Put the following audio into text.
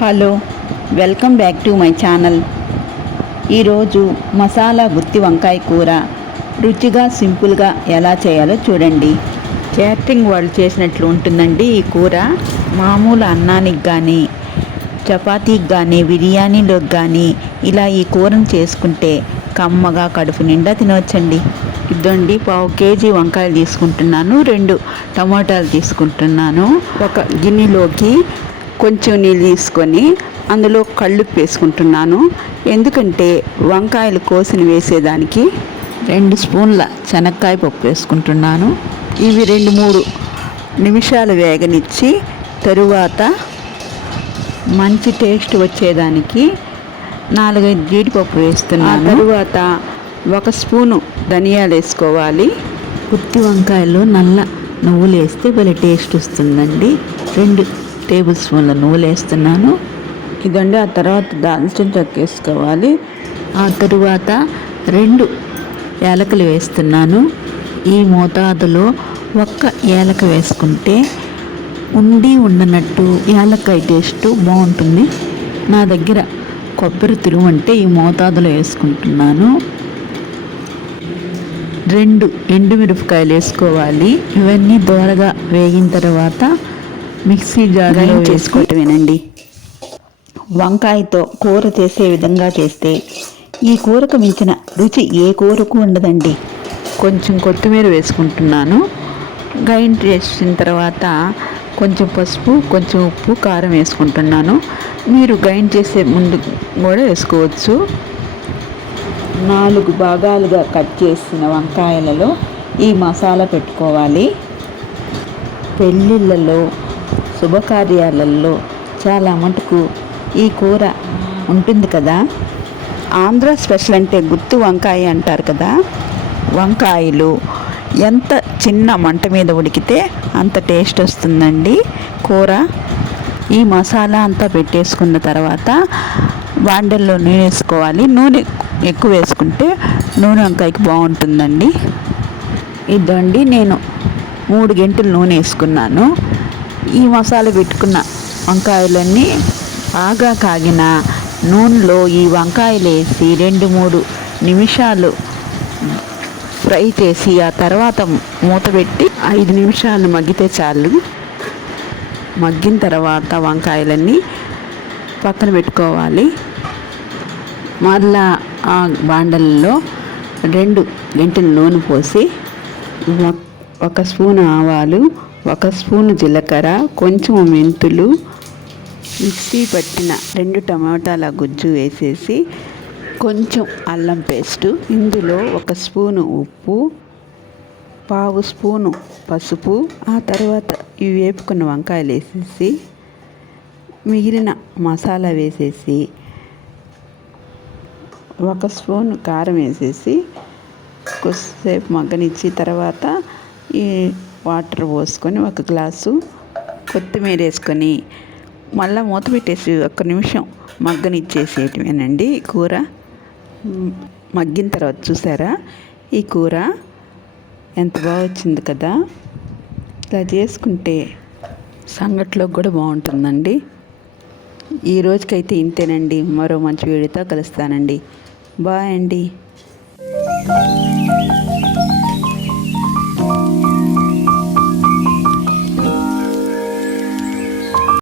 Hello, welcome back to my channel. ఈరోజు మసాలా గుత్తి వంకాయ కూర రుచిగా సింపుల్గా ఎలా చేయాలో చూడండి. క్యాటరింగ్ వాళ్ళు చేసినట్లు ఉంటుందండి ఈ కూర. మామూలు అన్నానికి కానీ, చపాతీకి కానీ, బిర్యానీలోకి కానీ ఇలా ఈ కూరను చేసుకుంటే కమ్మగా కడుపు నిండా తినవచ్చండి. ఇదండి, 1/2 కేజీ వంకాయలు తీసుకుంటున్నాను, 2 టమాటాలు తీసుకుంటున్నాను. ఒక గిన్నెలోకి కొంచెం నీళ్ళు తీసుకొని అందులో కళ్ళుప్పు వేసుకుంటున్నాను. ఎందుకంటే వంకాయలు కోసిన వేసేదానికి 2 స్పూన్ల శనక్కాయ పప్పు వేసుకుంటున్నాను. ఇవి 2-3 నిమిషాలు వేగనిచ్చి తరువాత మంచి టేస్ట్ వచ్చేదానికి 4-5 జీడిపప్పు వేస్తున్నాను. తరువాత 1 స్పూను ధనియాలు వేసుకోవాలి. గుత్తి వంకాయలో నల్ల నువ్వులు వేస్తే భలే టేస్ట్ వస్తుందండి. 2 టేబుల్ స్పూన్ల నువ్వులు వేస్తున్నాను. ఇదండి. ఆ తర్వాత దాల్చిన చెక్క వేసుకోవాలి. ఆ తరువాత 2 యాలకులు వేస్తున్నాను. ఈ మోతాదులో 1 యాలక వేసుకుంటే ఉండనట్టు యాలక్కాయ టేస్ట్ బాగుంటుంది. నా దగ్గర కొబ్బరి తురుము అంటే ఈ మోతాదులో వేసుకుంటున్నాను. 2 ఎండుమిరపకాయలు వేసుకోవాలి. ఇవన్నీ దోరగా వేగిన తర్వాత మిక్సీ జార్లో చేసుకోవటమేనండి. వంకాయతో కూర చేసే విధంగా చేస్తే ఈ కూరకు మించిన రుచి ఏ కూరకు ఉండదండి. కొంచెం కొత్తిమీర వేసుకుంటున్నాను. గ్రైండ్ చేసిన తర్వాత కొంచెం పసుపు, కొంచెం ఉప్పు, కారం వేసుకుంటున్నాను. మీరు గ్రైండ్ చేసే ముందు కూడా వేసుకోవచ్చు. 4 భాగాలుగా కట్ చేసిన వంకాయలలో ఈ మసాలా పెట్టుకోవాలి. పెళ్ళిళ్ళలో, శుభకార్యాలలో చాలా మటుకు ఈ కూర ఉంటుంది కదా. ఆంధ్ర స్పెషల్ అంటే గుత్తి వంకాయ అంటారు కదా. వంకాయలు ఎంత చిన్న మంట మీద ఉడికితే అంత టేస్ట్ వస్తుందండి కూర. ఈ మసాలా అంతా పెట్టేసుకున్న తర్వాత బాండల్లో నూనె వేసుకోవాలి. నూనె ఎక్కువ వేసుకుంటే నూనె వంకాయకి బాగుంటుందండి. ఇదండి, నేను 3 గంటలు నూనె వేసుకున్నాను. ఈ మసాలా పెట్టుకున్న వంకాయలన్నీ బాగా కాగిన నూనెలో ఈ వంకాయలు వేసి 2-3 నిమిషాలు ఫ్రై చేసి ఆ తర్వాత మూత పెట్టి 5 నిమిషాలు మగ్గితే చాలు. మగ్గిన తర్వాత వంకాయలన్నీ పక్కన పెట్టుకోవాలి. మళ్ళా ఆ బాండల్లో 2 గంటలు నూనె పోసి 1 స్పూను ఆవాలు, 1 స్పూను జీలకర్ర, కొంచెం మెంతులు, మిక్సీ పట్టిన 2 టమాటాల గుజ్జు వేసేసి కొంచెం అల్లం పేస్టు, ఇందులో 1 స్పూను ఉప్పు, 1/2 స్పూను పసుపు, ఆ తర్వాత ఇవి వేపుకున్న వంకాయలు వేసేసి మిగిలిన మసాలా వేసేసి 1 స్పూను కారం వేసేసి కొద్దిసేపు మగ్గనిచ్చి తర్వాత ఈ వాటర్ పోసుకొని 1 గ్లాసు కొత్తిమీర వేసుకొని మళ్ళీ మూత పెట్టేసి 1 నిమిషం మగ్గనిచ్చేసేయటమేనండి కూర. మగ్గిన తర్వాత చూసారా ఈ కూర ఎంత బాగా వచ్చింది కదా. ఇలా చేసుకుంటే సంగట్లో కూడా బాగుంటుందండి. ఈ రోజుకైతే ఇంతేనండి. మరో మంచి వీడియోతో కలుస్తానండి. బాయ్ అండి.